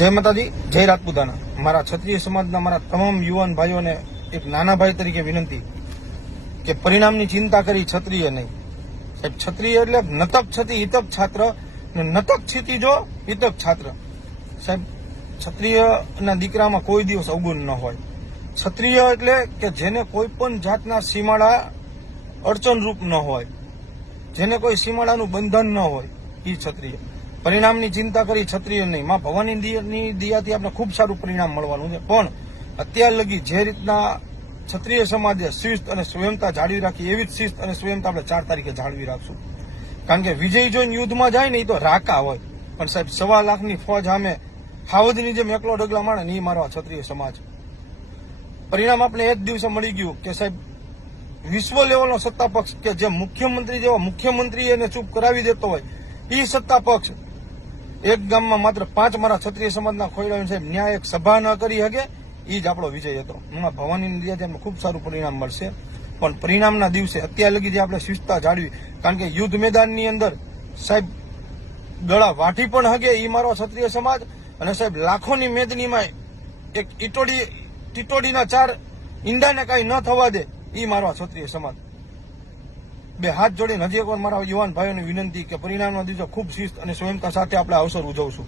જય માતાજી, જય રાજપૂતાના। મારા ક્ષત્રિય સમાજના મારા તમામ યુવાન ભાઈઓને એક નાના ભાઈ તરીકે વિનંતી કે પરિણામની ચિંતા કરી ક્ષત્રિય નહીં। સાહેબ, ક્ષત્રિય એટલે નતક છતી હિતક છાત્ર ને નતક છતી જો હિતક છાત્ર। સાહેબ, ક્ષત્રિયના દીકરામાં કોઈ દિવસ અવગુણ ન હોય। ક્ષત્રિય એટલે કે જેને કોઈ પણ જાતના સીમાડા અડચણરૂપ ન હોય, જેને કોઈ સીમાડાનું બંધન ન હોય, એ ક્ષત્રિય। પરિણામની ચિંતા કરી ક્ષત્રિય નહીં। માં ભવાનીની દયાથી આપણે ખૂબ સારું પરિણામ મળવાનું છે, પણ અત્યાર લગી જે રીતના ક્ષત્રિય સમાજે શિસ્ત અને સ્વયંતા જાળવી રાખી, એવી જ શિસ્ત અને સ્વયંતા આપણે 4 તારીખે જાળવી રાખશું। કારણ કે વિજય જોઈને યુદ્ધમાં જાય ને એ તો રાકા હોય, પણ સાહેબ 1.25 લાખની ફોજ સામે હાવદની જેમ એકલો ડગલા માણે ને એ મારો ક્ષત્રિય સમાજ। પરિણામ આપણે એક દિવસે મળી ગયું કે સાહેબ વિશ્વ લેવલનો સત્તા પક્ષ કે જે મુખ્યમંત્રી જેવા મુખ્યમંત્રી એને ચૂપ કરાવી દેતો હોય, એ સત્તા પક્ષ એક ગામમાં માત્ર 5 મારા ક્ષત્રિય સમાજના ખોયડાઓને સાહેબ ન્યાય એક સભા ન કરી શકે, એ જ આપણો વિજય હતો। એમાં ભવાનીની દયાથી ખૂબ સારું પરિણામ મળશે, પણ પરિણામના દિવસે અત્યાર લગી જે આપણે શિસ્તતા જાળવી, કારણ કે યુદ્ધ મેદાનની અંદર સાહેબ ગળા વાઢી પણ હગે એ મારો ક્ષત્રિય સમાજ, અને સાહેબ લાખોની મેદનીમાં એક ટીટોડીના 4 ઈંડાને કાંઈ ન થવા દે એ મારો ક્ષત્રિય સમાજ। બે હાથ જોડીને હજી એકવાર મારા યુવાન ભાઈઓને વિનંતી કે પરિણામના દિવસે ખૂબ શિસ્ત અને સ્વયંતા સાથે આપણે અવસર ઉજવશું।